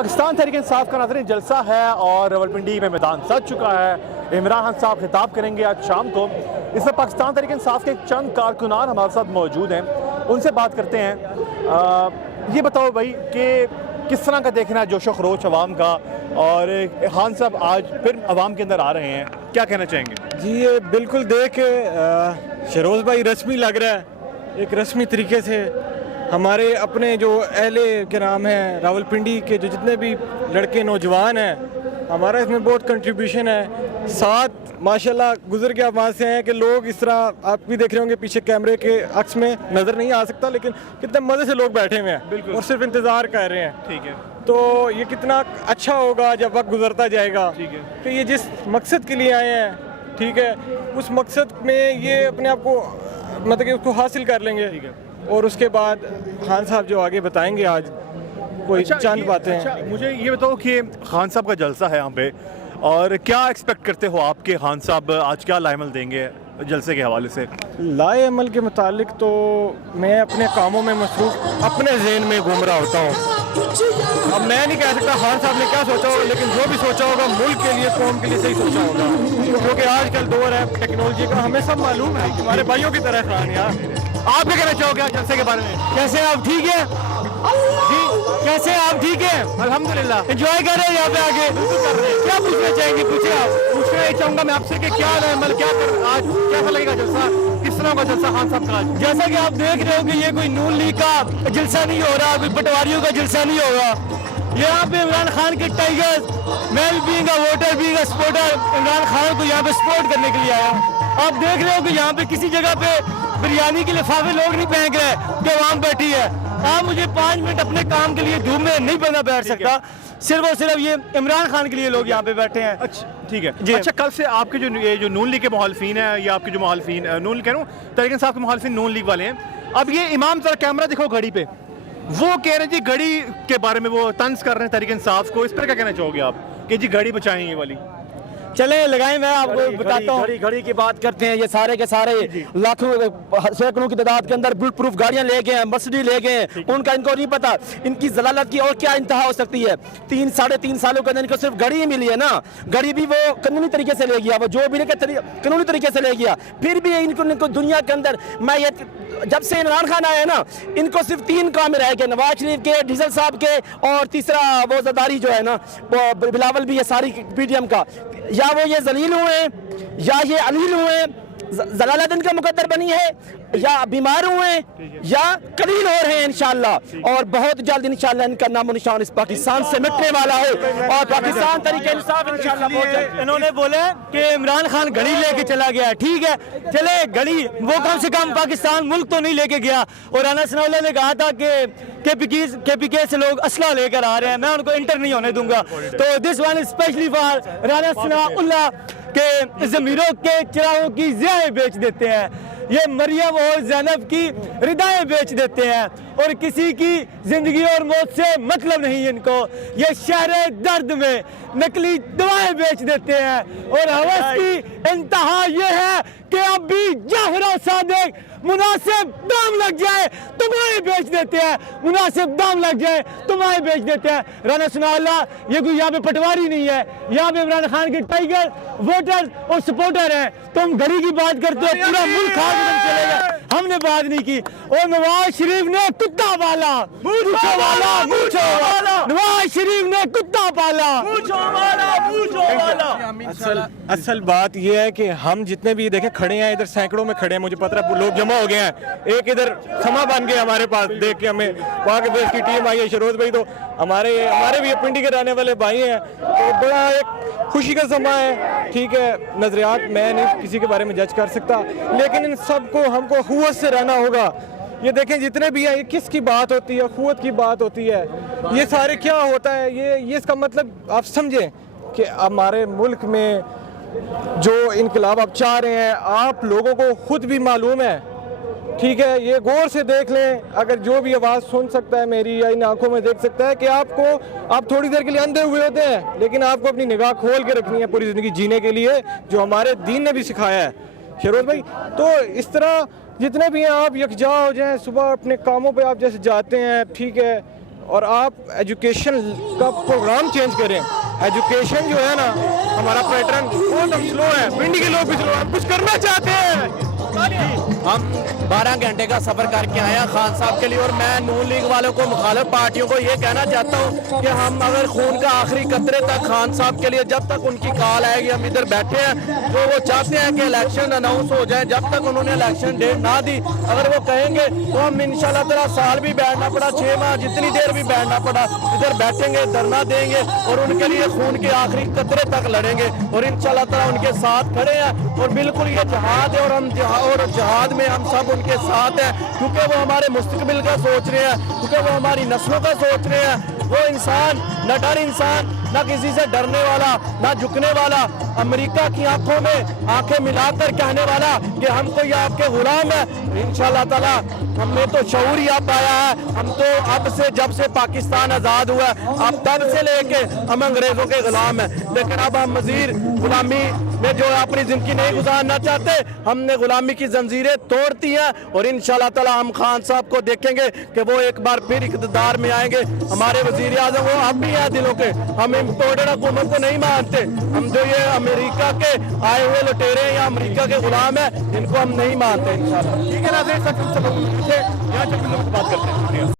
पाकिस्तान तहरीक इंसाफ का नाज़रीन जलसा है और रावलपिंडी में मैदान सज चुका है। इमरान खान साहब खिताब करेंगे आज शाम को। इसमें पाकिस्तान तहरीक इंसाफ के चंद कारकुनान हमारे साथ मौजूद हैं, उनसे बात करते हैं। ये बताओ भाई कि किस तरह का देखना है जोशो खरोश अवाम का, और खान साहब आज फिर अवाम के अंदर आ रहे हैं, क्या कहना चाहेंगे? जी ये बिल्कुल देख के शरोज़ भाई रस्मी लग रहा है, एक रस्मी तरीके से हमारे अपने जो अहले के नाम हैं रावलपिंडी के जो जितने भी लड़के नौजवान हैं, हमारा इसमें बहुत कंट्रीब्यूशन है। साथ माशाल्लाह गुजर के आप वहाँ से हैं कि लोग इस तरह आप भी देख रहे होंगे पीछे कैमरे के अक्स में नज़र नहीं आ सकता, लेकिन कितने मज़े से लोग बैठे हुए हैं और सिर्फ इंतज़ार कर रहे हैं। ठीक है, तो ये कितना अच्छा होगा जब वक्त गुजरता जाएगा। ठीक है कि ये जिस मकसद के लिए आए हैं, ठीक है, उस मकसद में ये अपने आप को मतलब कि उसको हासिल कर लेंगे। ठीक है। और उसके बाद खान साहब जो आगे बताएंगे आज कोई चंद बातें। अच्छा, मुझे ये बताओ कि खान साहब का जलसा है यहाँ पे, और क्या एक्सपेक्ट करते हो आपके खान साहब आज क्या लाइमल देंगे जलसे के हवाले से? लाए अमल के मुतालिक तो मैं अपने कामों में मसरूफ़ अपने ज़हन में घूम रहा होता हूँ। अब मैं नहीं कह सकता खान साहब ने क्या सोचा होगा, लेकिन जो भी सोचा होगा मुल्क के लिए, कौम के लिए सही सोचा होगा, क्योंकि आजकल दौर है टेक्नोलॉजी का, हमें सब मालूम है कि हमारे भाइयों की तरह खान यार। आप क्या कहना चाहोगे आज जलसे के बारे में? कैसे आप ठीक है जी? कैसे आप ठीक है? अल्हम्दुलिल्लाह, एंजॉय कर रहे हैं यहाँ पे आके? क्या पूछना चाहेंगे? पूछे आप। पूछना ये चाहूँगा मैं आपसे कि क्या लाइमल, क्या कर आज कैसा लगेगा जलसा, किस तरह का जलसा खान साहब का आज? जैसा कि आप देख रहे हो कि ये कोई नून लीग का जलसा नहीं हो रहा, कोई पटवारियों का जलसा नहीं होगा। यहाँ पे इमरान खान के टाइगर्स, मैं being a voter, being a supporter, Imran Khan को यहाँ पे सपोर्ट करने के लिए आया। आप देख रहे हो कि यहाँ पे किसी जगह पे बिरयानी के लिफाफे लोग नहीं फेंक रहे कि आवाम बैठी है। आप मुझे 5 मिनट अपने काम के लिए धूप में नहीं बना बैठ सकता, सिर्फ और सिर्फ ये इमरान खान के लिए लोग यहाँ पे बैठे हैं। अच्छा ठीक है। अच्छा, कल से आपके जो नून लीग के मुखालिफिन है, या आपके जो मुखालिफिन नून लीग कह रहा हूँ, तहरीक इंसाफ के मुखालिफिन नून लीग वाले हैं, अब ये इमाम जरा कैमरा दिखाओ घड़ी पे, वो कह रहे हैं जी घड़ी के बारे में वो तंज कर रहे हैं तहरीक इंसाफ को, इस पर क्या कहना चाहोगे आप कि जी घड़ी बचाएं ये वाली? चले लगाएं, मैं आपको बताता हूँ। घड़ी की बात करते हैं, ये सारे के सारे लाखों सैकड़ों की तादाद के अंदर बुलेट प्रूफ गाड़ियां ले गए हैं, मर्सिडीज ले गए हैं, उनका इनको नहीं पता इनकी जलालत की और क्या इंतहा हो सकती है। 3-3.5 सालों के अंदर इनको सिर्फ घड़ी ही मिली है ना, घड़ी भी वो कानूनी तरीके से ले गया, वो जो भी कानूनी तरीके से ले गया। फिर भी इनको दुनिया के अंदर, मैं ये जब से इमरान खान आया ना, इनको सिर्फ 3 काम रह गए, नवाज शरीफ के, डीजल साहब के, और तीसरा वो जरदारी जो है ना, वो बिलावल भी, ये सारी पीडीएम का, या वो ये जलील हुए या ये अलील हुए, जलालत इनका मुकद्दर बनी है, या बीमार हुए या कलील हो रहे हैं इंशाअल्लाह, और बहुत जल्द इंशाअल्लाह इनका नामो निशान इस पाकिस्तान से मिटने वाला है, और पाकिस्तान तरीके इंसाफ इंशाअल्लाह बहुत जल्द। इन्होंने बोले कि इमरान खान घड़ी लेके चला गया, ठीक है, चले घड़ी, वो कम से कम पाकिस्तान मुल्क तो नहीं लेके गया। और राना सनाउल्लाह ने कहा था कि केपीके से लोग असला लेकर आ रहे हैं, मैं उनको इंटर नहीं होने दूंगा। तो this one specially for Rana Sanaullah के ज़मीरों के चिरागों की ज़ियाएं बेच देते हैं, ये मरियम और ज़ैनब की रिदाएं बेच देते हैं, और किसी की ज़िंदगी और मौत से मतलब नहीं इनको। ये शहर दर्द में नकली दवाएं बेच देते हैं, और हवस की इंतहा ये है कि अब भी जाफर और सादिक मुनासिब दाम लग जाए तुम्हारे बेच देते हैं, मुनासिब दाम लग जाए तुम्हारे बेच देते हैं। राना सनाउल्लाह ये कोई यहाँ पे पटवारी नहीं है, यहाँ पे इमरान खान के टाइगर वोटर और सपोर्टर हैं। तुम घड़ी की बात करते हो, पूरा मुल्क खा के तुम चलेगा, हमने बात नहीं की। और नवाज शरीफ ने कुत्ता पाला, मूंछों वाला, मूंछों वाला, नवाज शरीफ ने कुत्ता पाला, मूंछों वाला, मूंछों वाला। असल बात ये है कि हम जितने भी देखे खड़े हैं, इधर सैकड़ों में खड़े हैं, मुझे पता है लोग जमा हो गए हैं, एक इधर समा बन गए हमारे पास देख के, हमें वहाँ के देश की टीम आई है। शरोज भाई तो हमारे भी पिंडी के रहने वाले भाई हैं, तो बड़ा एक खुशी का समा है, ठीक है। नजरियात मैं नहीं किसी के बारे में जज कर सकता, लेकिन इन सबको हमको हुआ से रहना होगा। ये देखें जितने भी हैं, ये किसकी बात होती है, अखुवत की बात होती है, ये सारे क्या होता है, ये इसका मतलब आप समझें कि हमारे मुल्क में जो इनकलाब आप चाह रहे हैं, आप लोगों को खुद भी मालूम है, ठीक है। ये गौर से देख लें, अगर जो भी आवाज़ सुन सकता है मेरी, या इन आंखों में देख सकता है कि आप थोड़ी देर के लिए अंधे हुए होते हैं, लेकिन आपको अपनी निगाह खोल के रखनी है पूरी ज़िंदगी जीने के लिए, जो हमारे दीन ने भी सिखाया है शरोज भाई। तो इस तरह जितने भी हैं आप यकजा हो जाएं, सुबह अपने कामों पे आप जैसे जाते हैं, ठीक है, اور آپ ایجوکیشن کا پروگرام چینج کریں. ایجوکیشن جو ہے نا ہمارا پیٹرن بہت ہم سلو ہے, پنڈی کے لوگ بھی سلو ہیں, ہم کچھ کرنا چاہتے ہیں. ہم 12 گھنٹے کا سفر کر کے آئے ہیں خان صاحب کے لیے, اور میں نون لیگ والوں کو, مخالف پارٹیوں کو یہ کہنا چاہتا ہوں کہ ہم اگر خون کا آخری قطرے تک خان صاحب کے لیے, جب تک ان کی کال آئے گی, ہم ادھر بیٹھے ہیں. جو وہ چاہتے ہیں کہ الیکشن اناؤنس ہو جائے, جب تک انہوں نے الیکشن ڈیٹ نہ دی, اگر وہ کہیں گے تو ہم انشاءاللہ تعالیٰ سال بھی بیٹھنا پڑا, 6 ماہ, جتنی دیر بھی بیٹھنا پڑا, ادھر بیٹھیں گے, دھرنا دیں گے اور ان کے لیے خون کے آخری قطرے تک لڑیں گے, اور انشاءاللہ تعالیٰ ان کے ساتھ کھڑے ہیں. اور بالکل یہ جہاد ہے, اور ہم جہاد میں ہم سب ان کے ساتھ ہیں, کیونکہ وہ ہمارے مستقبل کا سوچ رہے ہیں, کیونکہ وہ ہماری نسلوں کا سوچ رہے ہیں. وہ انسان نہ ڈر انسان, نہ کسی سے ڈرنے والا, نہ جھکنے والا, امریکہ کی آنکھوں میں آنکھیں ملا کر کہنے والا کہ ہم کوئی آپ کے غلام ہیں. انشاءاللہ تعالیٰ ہم نے تو شعور ہی اب پایا ہے. ہم تو اب سے, جب سے پاکستان آزاد ہوا ہے, اب تب سے لے کے ہم انگریزوں کے غلام ہیں, لیکن اب ہم مزید غلامی میں جو اپنی زندگی نہیں گزارنا چاہتے. ہم نے غلامی کی زنجیریں توڑتی ہیں, اور انشاءاللہ تعالیٰ ہم خان صاحب کو دیکھیں گے کہ وہ ایک بار پھر اقتدار میں آئیں گے. ہمارے وزیر اعظم وہ اب بھی ہیں دلوں کے, ہم امپورٹڈ حکومت کو نہیں مانتے. ہم جو یہ امریکہ کے آئے ہوئے لٹیرے ہیں یا امریکہ کے غلام ہیں, ان کو ہم نہیں مانتے انشاءاللہ. ٹھیک ہے ناظرین, سب سے یہاں سے بات کرتے ہیں.